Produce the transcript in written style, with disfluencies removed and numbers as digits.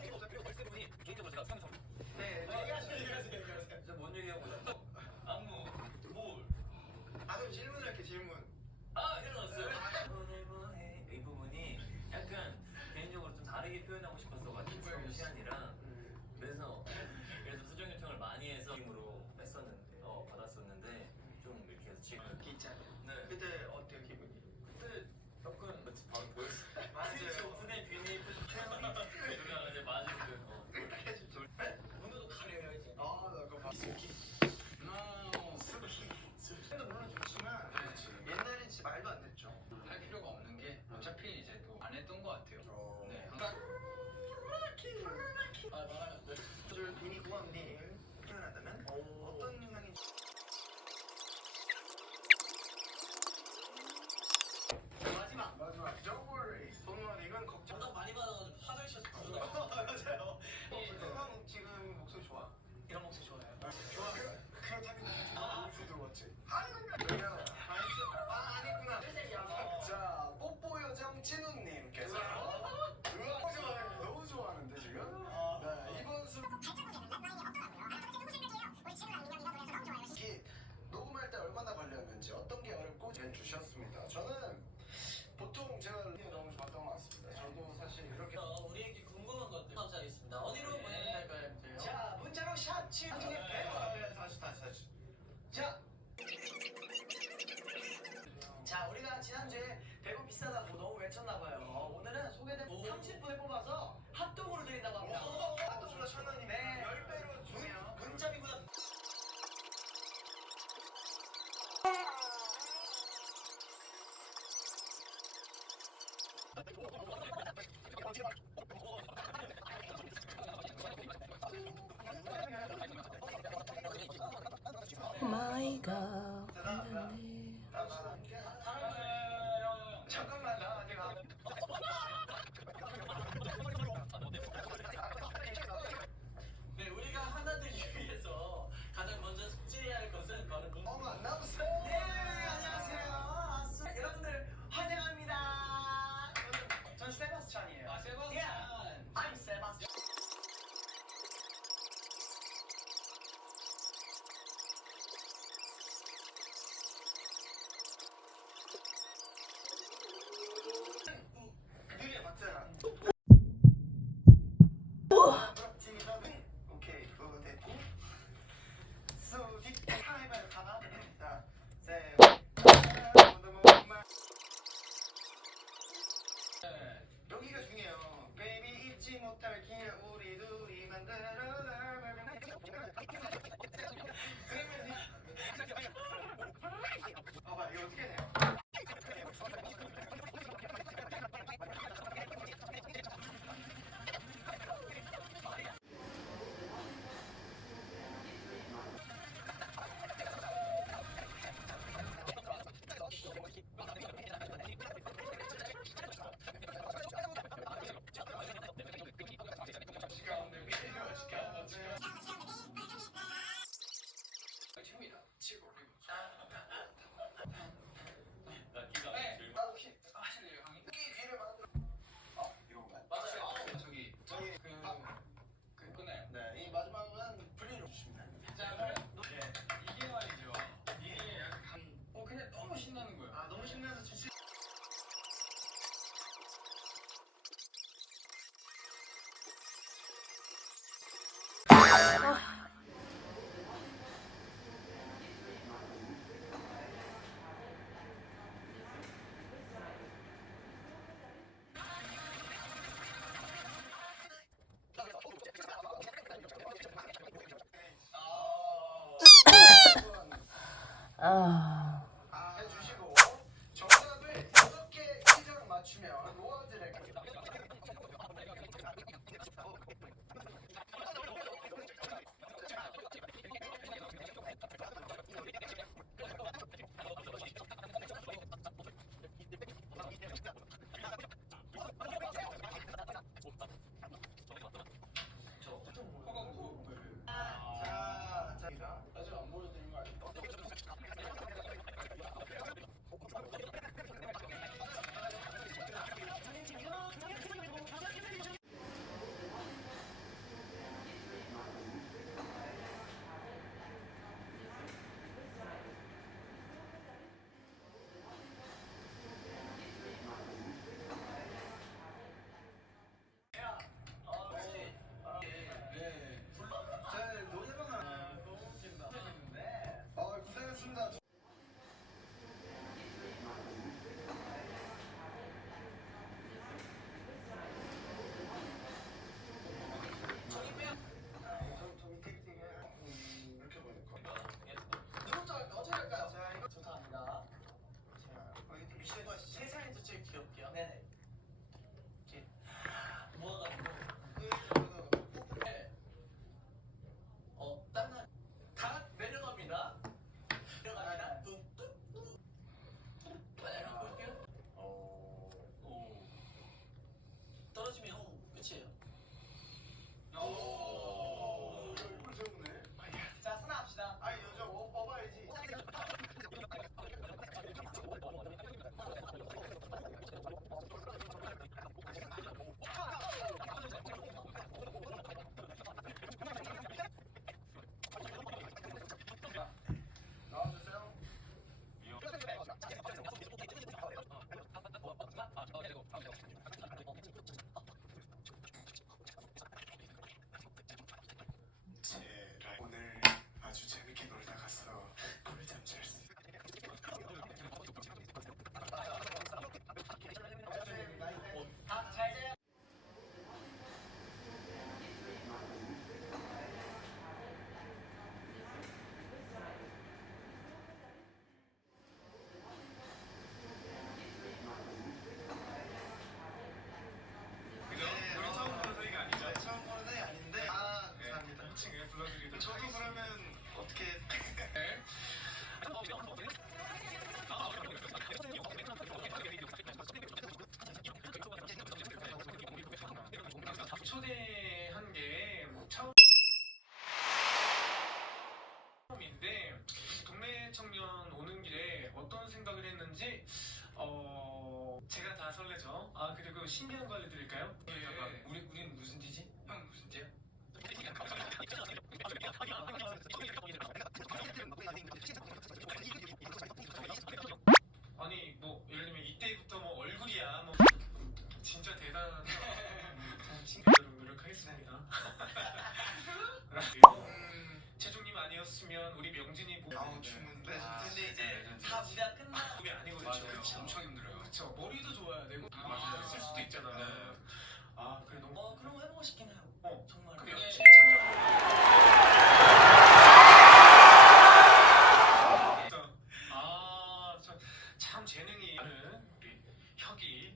그리고 벌써분이 개인적으로 제가 수영성. 네, 얘기하세요. 진짜 뭔 얘기하고 있어? 안무, 뭘? 아, 그럼 질문을 이렇게 질문. 일어났어요. 이 부분이 약간 개인적으로 좀 다르게 표현하고 싶었어가지고 시안이랑 그래서 수정 요청을 많이 해서 힘으로 뺐었는데 받았었는데 좀 이렇게 해서 지금 있잖아요. 네. 그때 어때요, 기분이? 그때 약간 마치 바로 보였어요. 맞아요. 오픈의 뷰니 누가 이제 맞은 오늘도 가려야지. 아, 나 그거 봤어. 스키. 스키도 물론 좋지만 옛날엔 진짜 말도 안 됐죠. 할 필요가 없는 게 어차피 이제 또 안 했던 것 같아요. 네, 항상 말하면 안 돼. 줄 비니 구원님 표현한다면 어떤 영상인지. 마지막. Don't worry. 동원 이건 걱정. 전화 많이 받아가지고 화장실에서 부르다. 맞아요. 형 지금 목소리 좋아? 이런 목소리 좋아해요. 좋아. 그렇다면 어디서 들어왔지? 왜요? 아니구나. 자, 뽀뽀 요정 진우님께서 너무 좋아해요. 너무 좋아하는데 지금? 네, 이번 수 녹음할 때 얼마나 걸렸는지 어떤 게 어렵고 주셨습니다. 저는 보통 제가 너무 좋았던 것 같습니다. 저도 사실 이렇게 우리에게 궁금한 것들 감사하겠습니다. 어디로 보내면 될까요? 자, 문자로 샵 72100 다시. 자, 우리가 지난주에 배고 비싸다고 너무 외쳤나봐요. 오늘은 소개된 30분을 뽑아서 핫도그를 드린다고 합니다. 핫도그가 1,000원이면 네. 10배로 주네요. 문자비보다 My God. 잠깐만 나 내가 네, 우리가 하나 되기 위해서 가장 먼저 숙지해야 할 것은 바로 나오세요. 네, 안녕하세요. 여러분들 환영합니다. 전 세바스찬이에요. 아, 세바스찬. Yeah, I'm Sebastian. 느려 박자야. 오케이, 그거 됐고. So deep 하이바이브 가나? 자, 세. 여기가 중요해요. Baby 잊지 못할 기회 우리 둘이 만들어. 봐봐, 이거 어떻게 돼요? 최고이다. 치고 올리고. 나 기가 네. 제일 혹시 하실래요, 형이? 귀를 만들어. 이건가요? 맞아요. 저기 끝나요. 네, 이 마지막은 프리로 주시면 됩니다. 자, 그럼 이게 말이죠. 이게 약간 그냥 너무 신나는 거예요. 아, 너무 신나서 주시. 해주시고 정답을 6개 이상 맞추면 모아드릴게요. 허가 무서운 거예요. 자, 아직 안 보여드린 거 아니에요? 아 그리고 신변 관리 드릴까요? 잠깐 우린 무슨 띠지? 형 무슨 띠야? 아니 뭐 예를 들면 이때부터 뭐 얼굴이야 뭐 진짜 대단하다. 참 신기하도록 노력하겠습니다. 그리고 최종님 아니었으면 우리 명진이 뭐 아우 추운데. 근데 이제 다 무대가 끝나. 그게 아니고 맞아요. 그렇죠. 엄청 힘들어요. 그렇죠. 머리도 좋아야 되고 맞아요. 쓸 수도 있잖아. 네. 아 그래 너무 그런 거 해보고 싶긴 해요. 정말. 그게 참 재능이 많은 우리 혁이